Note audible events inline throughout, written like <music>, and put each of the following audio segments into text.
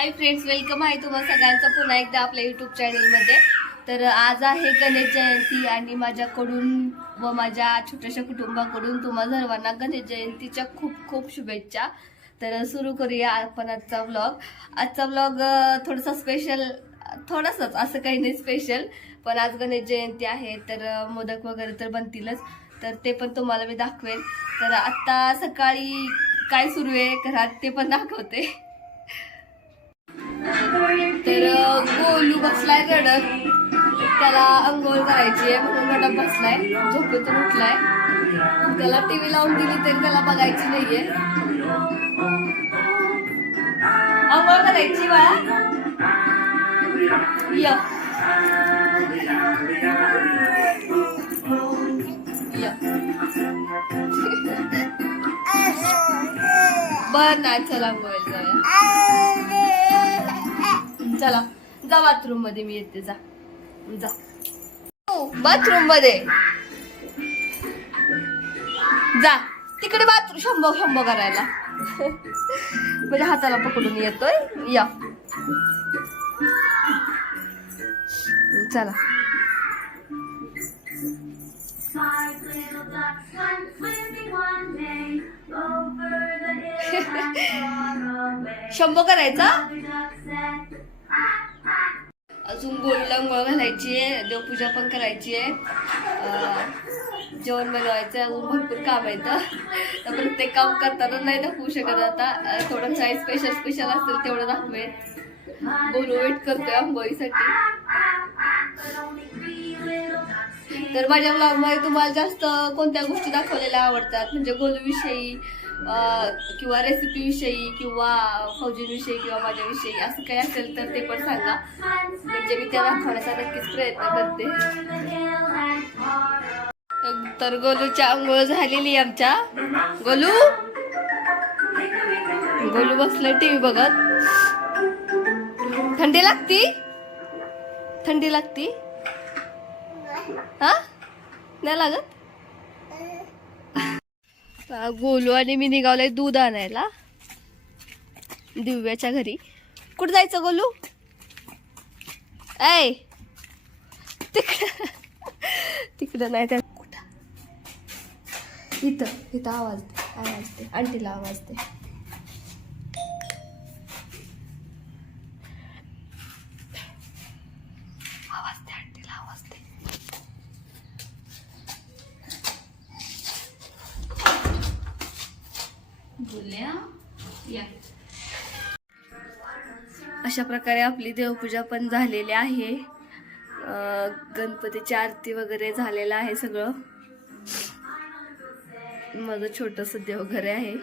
Hi friends welcome आहे तुम्हा सगळ्यांचं पुन्हा एकदा आपल्या यूट्यूब चॅनलमध्ये तर आज आहे गणेश जयंती आणि माझ्याकडून व माझ्या छोट्याशा कुटुंबाकडून तुम्हा सर्वांना गणेश जयंतीच्या खूप खूप शुभेच्छा. तर सुरू करूया आपण आजचा व्लॉग आजचा व्लॉग थोडासा स्पेशल थोडासाच असं काही नाही स्पेशल पण आज गणेश जयंती आहे तर मोदक वगैरे तर बनतीलच. तर ते पण तुम्हाला मी दाखवेन. तर आत्ता सकाळी काय सुरू आहे घरात ते पण दाखवते. तर गोलू बसलाय रडत. त्याला अंघोळ करायची आहे म्हणून रडत बसलाय. झोपेतून उठलाय. त्याला टीव्ही लावून दिली तरी त्याला बघायची नाहीये. अंघोळ करायची बाळा. य. य. <laughs> बर ना चला अंघोळ जाऊया. चला जा बाथरूममध्ये मी येते जा. जा. बाथरूममध्ये. जा. तिकडे बाथरूम शंभो शंभो करायला. म्हणजे हाताला पकडून येतोय. या. चला. <laughs> Five little अजून गोळीला अंघोळ घालायची आहे देवपूजा पण करायची आहे. जेवण बनवायचं अजून भरपूर काम आहे तर प्रत्येक काम करताना नाही दाखवू शकत आता. थोडं काही स्पेशल स्पेशल असेल तेवढं दाखवेन. बोलू वेट करतोय आंबोईसाठी तर माझ्या ब्लॉगमध्ये तुम्हाला जास्त कोणत्या गोष्टी दाखवलेल्या आवडतात? म्हणजे गोलूविषयी किंवा रेसिपीविषयी किंवा फौजींविषयी किंवा माझ्याविषयी असं काही असेल तर ते पण सांगा. म्हणजे मी त्या दाखवण्याचा नक्कीच प्रयत्न करते. तर गोलूची आंघोळ झालेली आहे आमच्या. गोलू? गोलू बसलं टीव्ही बघत. थंडी लागती? थंडी लागती? हा? नाही लागत? गोलू आणि मी निघावलंय दूध आणायला. दिव्याच्या घरी. कुठं जायचं गोलू? ऐ! तिकडं. तिकडं नाही त्या कुठं? इथं इथं आवाज दे आवाज दे. आंटीला आवाज दे आवाज दे आंटीला आवाज दे बोलल्या या अशा प्रकारे आपली देवपूजा पण झालेली आहे. गणपतीची आरती वगैरे झालेलं आहे सगळं. माझं छोटस देवघर आहे.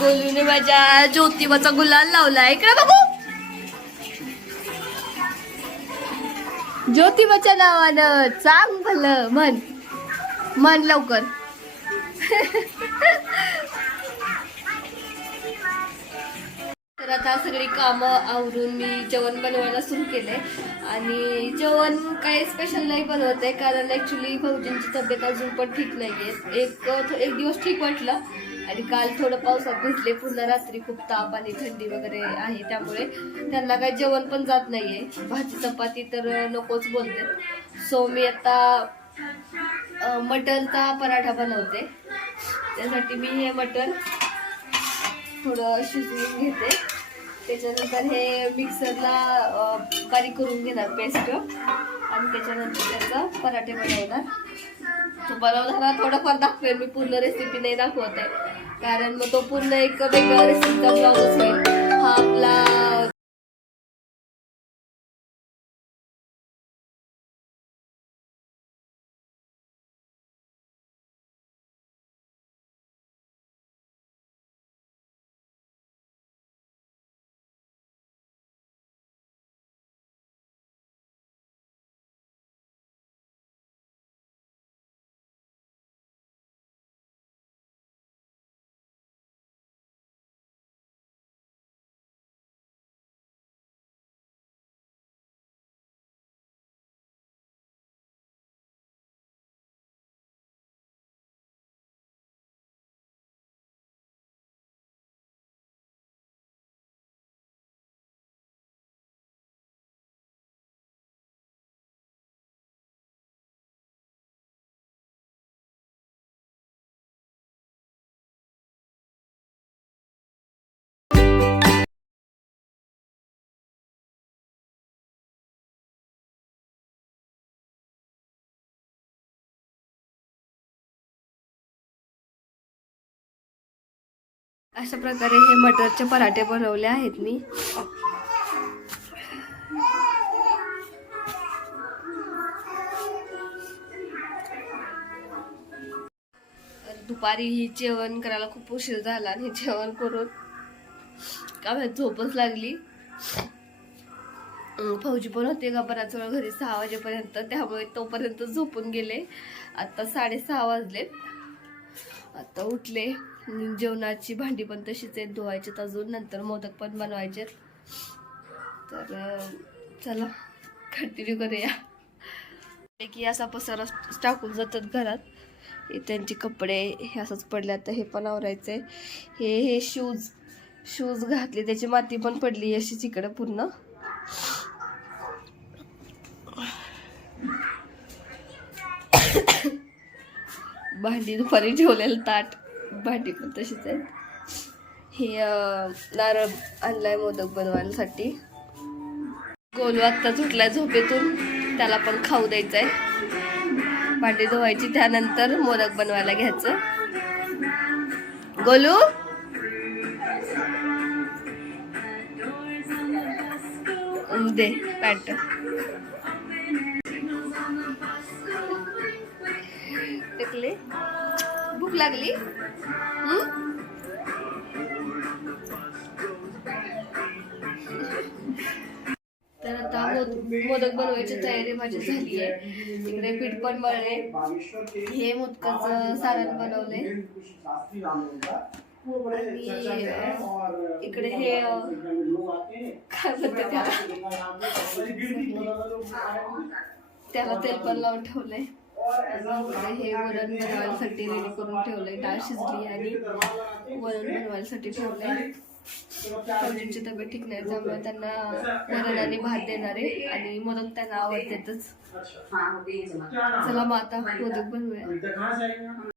गोलूने माझ्या ज्योतिबाचा गुलाल लावलाय. इकडे बघू! ज्योतिबाच्या नावानं चांग भलं मन मन लवकर. तर आता सगळी कामं आवरून मी जेवण बनवायला सुरू केलंय. आणि जेवण काही स्पेशल नाही बनवत आहे कारण ऍक्च्युली भाऊजींची तब्येत अजून पण ठीक नाही आहे एक एक दिवस ठीक वाटलं. आणि काल थोडं पावसात भिजले पुन्हा रात्री खूप ताप आणि थंडी वगैरे आहे त्यामुळे त्यांना काही जेवण पण जात नाहीये. भाजी चपाती तर नकोच बोलते. सो मी आता मटरचा पराठा बनवते. त्यासाठी मी हे मटर थोडं शिजवून घेते. त्याच्यानंतर हे मिक्सरला बारीक करून घेणार पेस्ट. आणि त्याच्यानंतर त्याचा पराठे बनवणार. बनवताना थोडंफार दाखवेल मी पूर्ण रेसिपी नाही दाखवत आहे. कारण मग तो पूर्ण एक वेगळा रेसिपीचा ब्लॉग असेल. हा आपला अशा प्रकारे हे मटरचे पराठे बनवले आहेत मी. दुपारी ही जेवण करायला खूप उशीर झाला आणि जेवण करून का माहीत झोपच लागली. फौजी पण होते का बराच वेळ घरी सहा वाजेपर्यंत त्यामुळे तोपर्यंत झोपून गेले. आता साडेसहा वाजलेत. आता उठले. जेवणाची भांडी पण तशीच आहेत. धुवायचेत अजून. नंतर मोदक पण बनवायचेत. तर चला कंटिन्यू करूया. की असा पसारा टाकून जातात घरात. हे त्यांचे कपडे हे असंच पडले. आता हे पण आवरायचे हे हे शूज शूज घातले. त्याची माती पण पडली अशीच इकडं पूर्ण. भांडी दुपारी ठेवलेलं ताट. भांडी पण तशीच आहे हे नारळ आणलाय मोदक बनवायसाठी. गोलू आत्ता सुटलाय झोपेतून. त्याला पण खाऊ द्यायचंय. भांडी धुवायची त्यानंतर मोदक बनवायला घ्यायचं. गोलू? दे पॅन्ट. लागली? तर आता मोदक बनवायची तयारी माझी झाली आहे. इकडे पीठ पण मळले हे मोदकाचं सारण बनवले इकडे हे काय म्हणते त्याला? त्याला तेल पण लावून ठेवलंय. हे वरण बनवायसाठी रेडी करून ठेवलंय. डाळ शिजली आणि वरण बनवायसाठी ठेवलंय. फौजींची तब्येत ठीक नाही त्यामुळे त्यांना वरण आणि भात देणार आहे आणि मोदक त्यांना आवडतातच. चला मग आता मोदक बनवूया.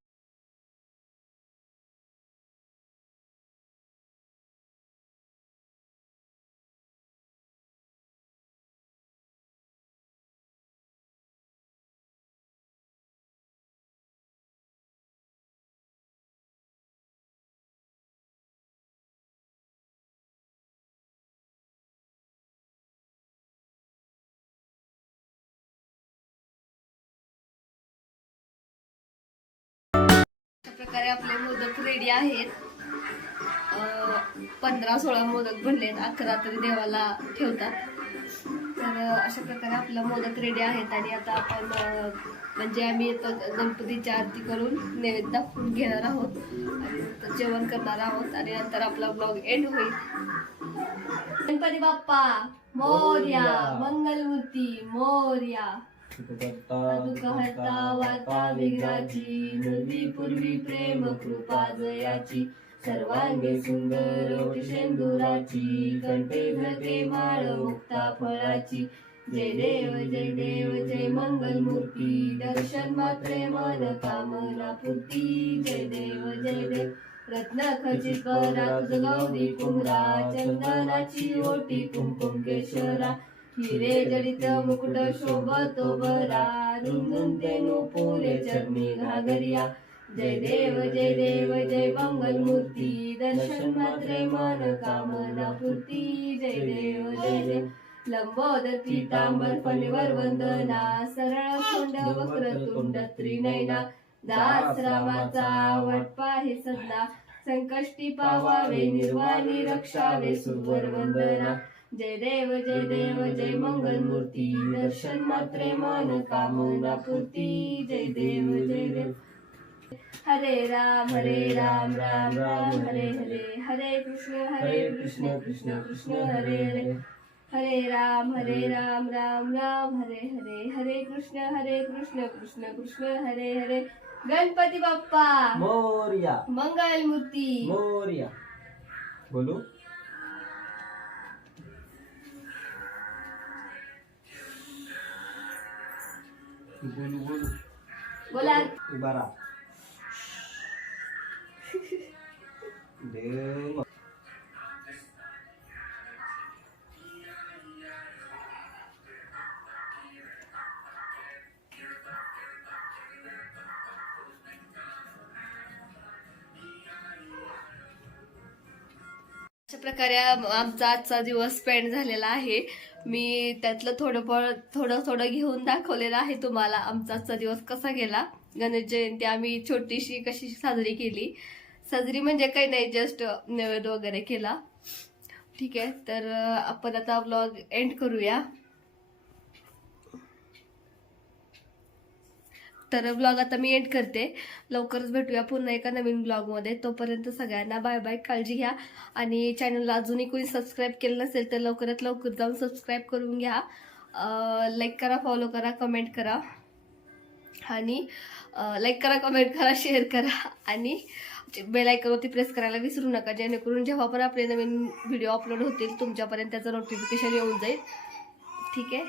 प्रकारे आपले मोदक रेडी आहेत. पंधरा सोळा मोदक बनलेत अकरा तरी देवाला ठेवतात. तर अशा प्रकारे आपला मोदक रेडी आहेत आणि आता आपण म्हणजे आम्ही गणपतीची आरती करून नैवेद्य दाखवून घेणार आहोत. आणि नंतर जेवण करणार आहोत आणि नंतर आपला ब्लॉग एंड होईल. गणपती बाप्पा मोर्या. मंगलमूर्ती मोर्या. दुःखहर्ता वार्ता विघ्नाची नदी पूर्वी प्रेम कृपा जयाची. सर्वांगे सुंदर शेंदुराची कंटे धरते माळ मुक्ता फळाची. जय देव जय देव जय मंगल मूर्ती दर्शन मात्रे मन कामना पूर्ती. जय देव जय देव. रत्न खचित करा तुझ गौरी कुमरा चंदनाची ओटी कुंकुम केशरा. हिरे जडित मुकुट शोभतो बरा रुंदून नुपुरे चरणी घागरिया. जय देव जय देव जय मंगल मूर्ती दर्शन मात्रे मन कामना पूर्ती. जय देव जय देव. लंबोदर पीतांबर फणीवर वंदना सरळ कुंड वक्र तुंड त्रिनयना. दास रामाचा वटपा हे सदा संकष्टी पावावे निर्वाणी रक्षावे सुवर वंदना. जय देव जय देव जय मंगल मूर्ती दर्शन मात्रे मन कामना पूर्ती जय देव जय देव. हरे राम हरे राम राम राम हरे हरे हरे. कृष्ण हरे कृष्ण कृष्ण कृष्ण हरे हरे हरे. राम हरे राम राम राम हरे हरे. हरे कृष्ण हरे कृष्ण कृष्ण कृष्ण हरे हरे. गणपती बाप्पा! मोर्या. मंगल मूर्ती मोर्या. बोलू? बोलू. बोलू बोला उभा राहा. देव. प्रकारे आम- आमचा आजचा दिवस स्पेंड झालेला आहे. मी त्यातलं थोडंफार थोडं थोडं घेऊन दाखवलेलं आहे तुम्हाला आमचा आजचा दिवस कसा गेला. गणेश जयंती आम्ही छोटीशी कशी साजरी केली. साजरी म्हणजे काही नाही जस्ट नैवेद्य वगैरे केला. ठीक आहे तर आपण आता ब्लॉग एंड करूया. तर ब्लॉग आता मी एंड करते. लवकरच भेटूया पुन्हा एका नवीन ब्लॉगमध्ये तोपर्यंत सगळ्यांना बाय बाय काळजी घ्या. आणि चॅनलला अजूनही कोणी सबस्क्राईब केलं नसेल तर लवकरात लवकर जाऊन सबस्क्राईब करून घ्या. लाईक करा फॉलो करा कमेंट करा. आणि लाईक करा कमेंट करा शेअर करा. आणि बेल आयकॉनवरती प्रेस करायला विसरू नका. जेणेकरून जेव्हा पण आपले नवीन व्हिडिओ अपलोड होतील तुमच्यापर्यंत त्याचं नोटिफिकेशन येऊन जाईल. ठीक आहे?